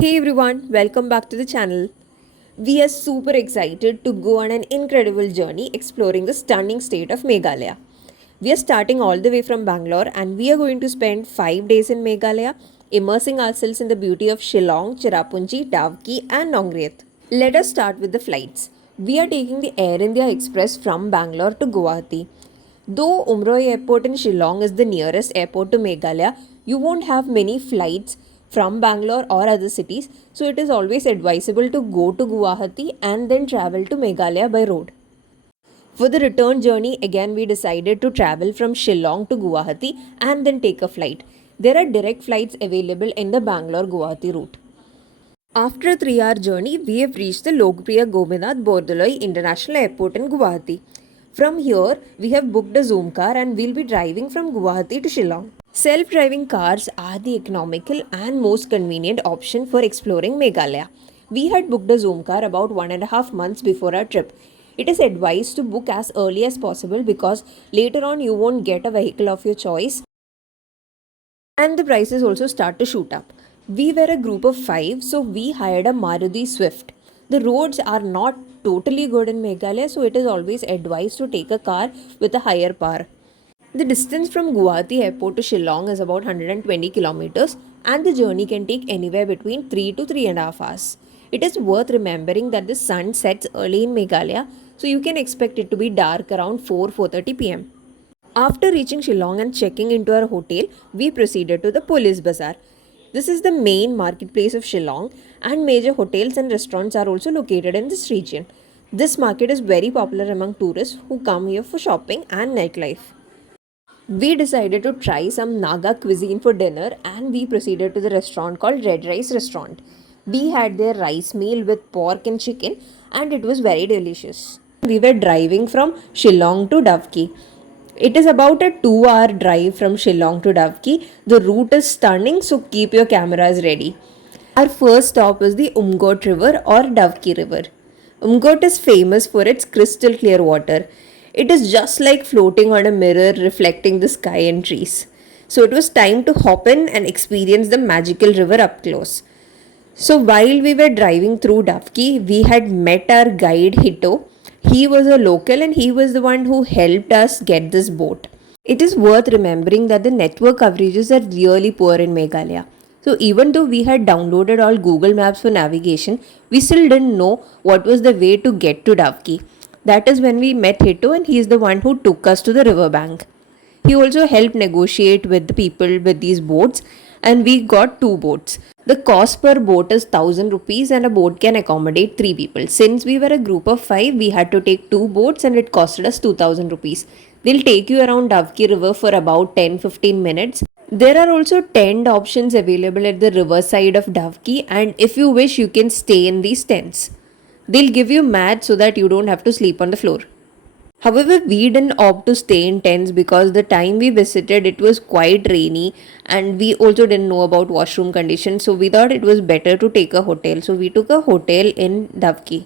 Hey everyone, welcome back to the channel. We are super excited to go on an incredible journey exploring the stunning state of Meghalaya. We are starting all the way from Bangalore and we are going to spend 5 days in Meghalaya, immersing ourselves in the beauty of Shillong, Cherrapunji, Davki, and Nongriat. Let us start with the flights. We are taking the Air India Express from Bangalore to Guwahati. Though Umroi Airport in Shillong is the nearest airport to Meghalaya, you won't have many flights from Bangalore or other cities, so it is always advisable to go to Guwahati and then travel to Meghalaya by road. For the return journey, again we decided to travel from Shillong to Guwahati and then take a flight. There are direct flights available in the Bangalore Guwahati route. After a 3-hour journey, we have reached the Lokpriya Gopinath Bordoloi International Airport in Guwahati. From here, we have booked a Zoom car and we'll be driving from Guwahati to Shillong. Self-driving cars are the economical and most convenient option for exploring Meghalaya. We had booked a Zoom car about 1.5 months before our trip. It is advised to book as early as possible because later on you won't get a vehicle of your choice and the prices also start to shoot up. We were a group of 5, so we hired a Maruti Swift. The roads are not totally good in Meghalaya, so it is always advised to take a car with a higher power. The distance from Guwahati Airport to Shillong is about 120 kilometers, and the journey can take anywhere between 3 to 3.5 hours. It is worth remembering that the sun sets early in Meghalaya, so you can expect it to be dark around 4:30 pm. After reaching Shillong and checking into our hotel, we proceeded to the Police Bazaar. This is the main marketplace of Shillong, and major hotels and restaurants are also located in this region. This market is very popular among tourists who come here for shopping and nightlife. We decided to try some Naga cuisine for dinner and we proceeded to the restaurant called Red Rice Restaurant. We had their rice meal with pork and chicken and it was very delicious. We were driving from Shillong to Davki. It is about a 2-hour drive from Shillong to Davki. The route is stunning, so keep your cameras ready. Our first stop was the Umgot River or Davki River. Umgot is famous for its crystal clear water. It is just like floating on a mirror reflecting the sky and trees. So it was time to hop in and experience the magical river up close. So while we were driving through Davki, we had met our guide Hito. He was a local and he was the one who helped us get this boat. It is worth remembering that the network coverages are really poor in Meghalaya. So even though we had downloaded all Google Maps for navigation, we still didn't know what was the way to get to Davki. That is when we met Hito and he is the one who took us to the riverbank. He also helped negotiate with the people with these boats and we got 2 boats. The cost per boat is 1000 rupees and a boat can accommodate 3 people. Since we were a group of 5, we had to take 2 boats and it costed us 2000 rupees. They'll take you around Davki River for about 10-15 minutes. There are also tent options available at the riverside of Davki and if you wish you can stay in these tents. They'll give you mats so that you don't have to sleep on the floor. However, we didn't opt to stay in tents because the time we visited it was quite rainy and we also didn't know about washroom conditions, so we thought it was better to take a hotel. So we took a hotel in Davki.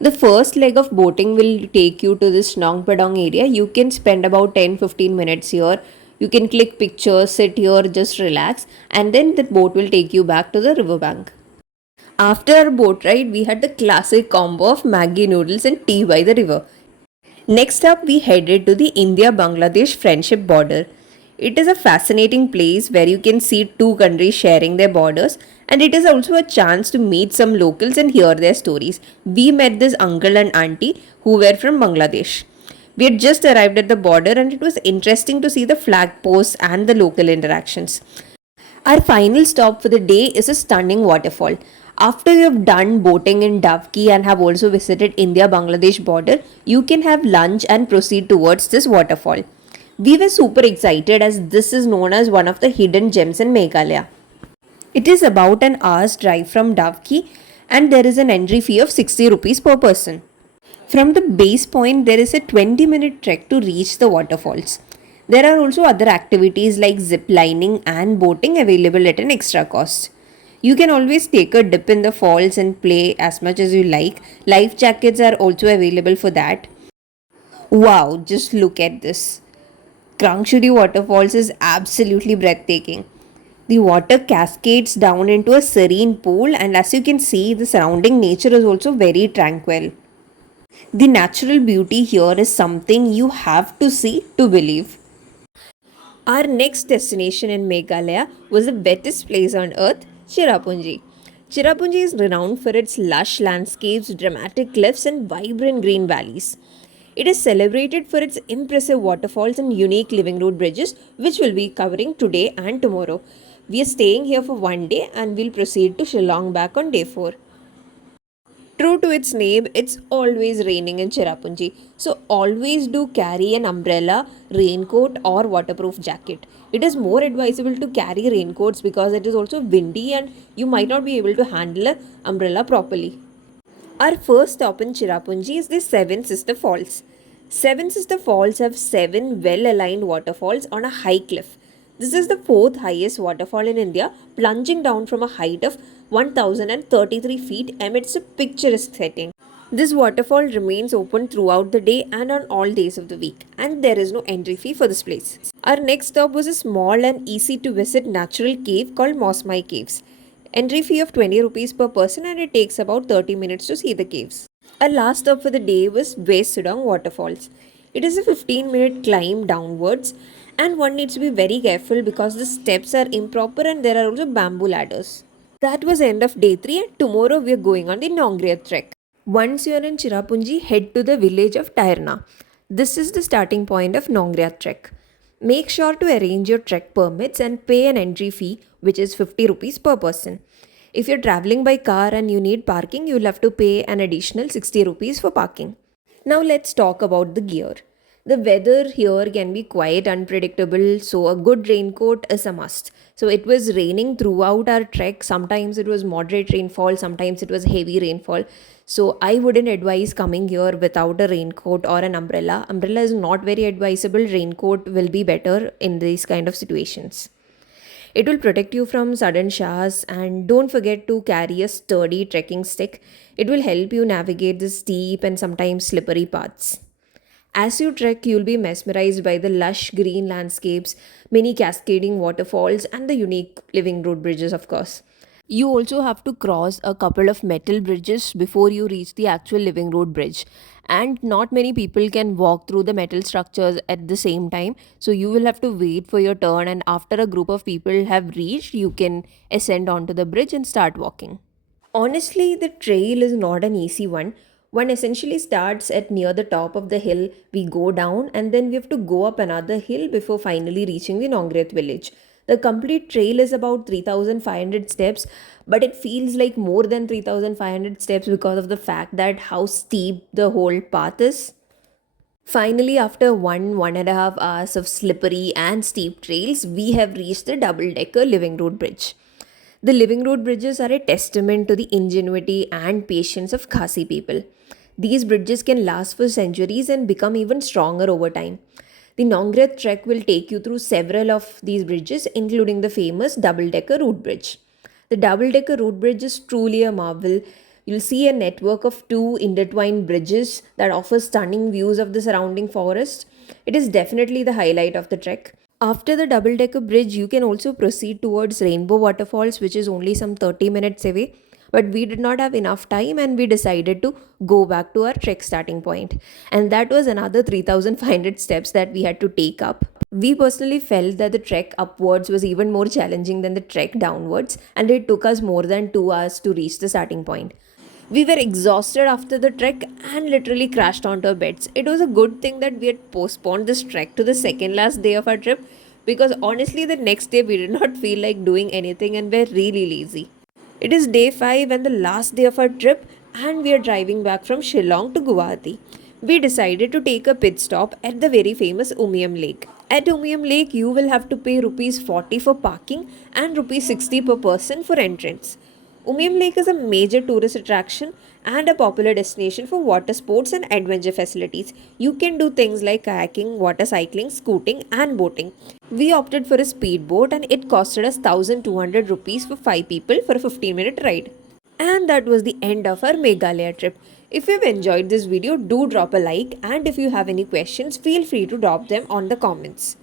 The first leg of boating will take you to this Nong Padong area. You can spend about 10-15 minutes here. You can click pictures, sit here, just relax, and then the boat will take you back to the riverbank. After our boat ride, we had the classic combo of Maggi noodles and tea by the river. Next up, we headed to the India Bangladesh friendship border. It is a fascinating place where you can see two countries sharing their borders, and it is also a chance to meet some locals and hear their stories. We met this uncle and auntie who were from Bangladesh. We had just arrived at the border, and it was interesting to see the flag posts and the local interactions. Our final stop for the day is a stunning waterfall. After you have done boating in Davki and have also visited India Bangladesh border, you can have lunch and proceed towards this waterfall. We were super excited as this is known as one of the hidden gems in Meghalaya. It is about an hour's drive from Davki and there is an entry fee of 60 rupees per person. From the base point, there is a 20-minute trek to reach the waterfalls. There are also other activities like zip lining and boating available at an extra cost. You can always take a dip in the falls and play as much as you like. Life jackets are also available for that. Wow, just look at this. Krangshuri waterfalls is absolutely breathtaking. The water cascades down into a serene pool, and as you can see, the surrounding nature is also very tranquil. The natural beauty here is something you have to see to believe. Our next destination in Meghalaya was the wettest place on earth, Cherrapunji. Cherrapunji is renowned for its lush landscapes, dramatic cliffs, and vibrant green valleys. It is celebrated for its impressive waterfalls and unique living road bridges, which we'll be covering today and tomorrow. We are staying here for one day and we'll proceed to Shillong back on day 4. True to its name, it's always raining in Cherrapunji. So always do carry an umbrella, raincoat or waterproof jacket. It is more advisable to carry raincoats because it is also windy and you might not be able to handle an umbrella properly. Our first stop in Cherrapunji is the Seven Sister Falls. Seven Sister Falls have 7 well-aligned waterfalls on a high cliff. This is the 4th highest waterfall in India, plunging down from a height of 1033 feet amidst a picturesque setting. This waterfall remains open throughout the day and on all days of the week, and there is no entry fee for this place. Our next stop was a small and easy to visit natural cave called Mosmai Caves. Entry fee of 20 rupees per person, and it takes about 30 minutes to see the caves. Our last stop for the day was West Sudong Waterfalls. It is a 15-minute climb downwards, and one needs to be very careful because the steps are improper and there are also bamboo ladders. That was the end of day 3, and tomorrow we are going on the Nongriya trek. Once you are in Cherrapunji, head to the village of Tairna. This is the starting point of Nongriya trek. Make sure to arrange your trek permits and pay an entry fee, which is 50 rupees per person. If you're traveling by car and you need parking, you'll have to pay an additional 60 rupees for parking. Now let's talk about the gear. The weather here can be quite unpredictable, so a good raincoat is a must. So it was raining throughout our trek. Sometimes it was moderate rainfall, sometimes it was heavy rainfall. So I wouldn't advise coming here without a raincoat or an umbrella. Umbrella is not very advisable. Raincoat will be better in these kind of situations. It will protect you from sudden showers, and don't forget to carry a sturdy trekking stick. It will help you navigate the steep and sometimes slippery paths. As you trek, you'll be mesmerized by the lush green landscapes, many cascading waterfalls, and the unique living road bridges, of course. You also have to cross a couple of metal bridges before you reach the actual living road bridge. And not many people can walk through the metal structures at the same time. So you will have to wait for your turn, and after a group of people have reached, you can ascend onto the bridge and start walking. Honestly, the trail is not an easy one. One essentially starts at near the top of the hill, we go down, and then we have to go up another hill before finally reaching the Nongret village. The complete trail is about 3,500 steps, but it feels like more than 3,500 steps because of the fact that how steep the whole path is. Finally, after 1.5 hours of slippery and steep trails, we have reached the double decker living road bridge. The living road bridges are a testament to the ingenuity and patience of Khasi people. These bridges can last for centuries and become even stronger over time. The Nongret trek will take you through several of these bridges, including the famous double decker root bridge. The double decker root bridge is truly a marvel. You'll see a network of 2 intertwined bridges that offer stunning views of the surrounding forest. It is definitely the highlight of the trek. After the double decker bridge, you can also proceed towards Rainbow Waterfalls, which is only some 30 minutes away. But we did not have enough time and we decided to go back to our trek starting point. And that was another 3,500 steps that we had to take up. We personally felt that the trek upwards was even more challenging than the trek downwards, and it took us more than 2 hours to reach the starting point. We were exhausted after the trek and literally crashed onto our beds. It was a good thing that we had postponed this trek to the second last day of our trip, because honestly, the next day we did not feel like doing anything and were really lazy. It is day 5 and the last day of our trip, and we are driving back from Shillong to Guwahati. We decided to take a pit stop at the very famous Umiam Lake. At Umiam Lake, you will have to pay rupees 40 for parking and rupees 60 per person for entrance. Umiam Lake is a major tourist attraction and a popular destination for water sports and adventure facilities. You can do things like kayaking, water cycling, scooting, and boating. We opted for a speedboat and it costed us 1,200 rupees for 5 people for a 15-minute ride. And that was the end of our Meghalaya trip. If you've enjoyed this video, do drop a like, and if you have any questions, feel free to drop them on the comments.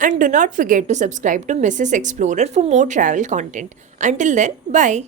And do not forget to subscribe to Mrs. Explorer for more travel content. Until then, bye.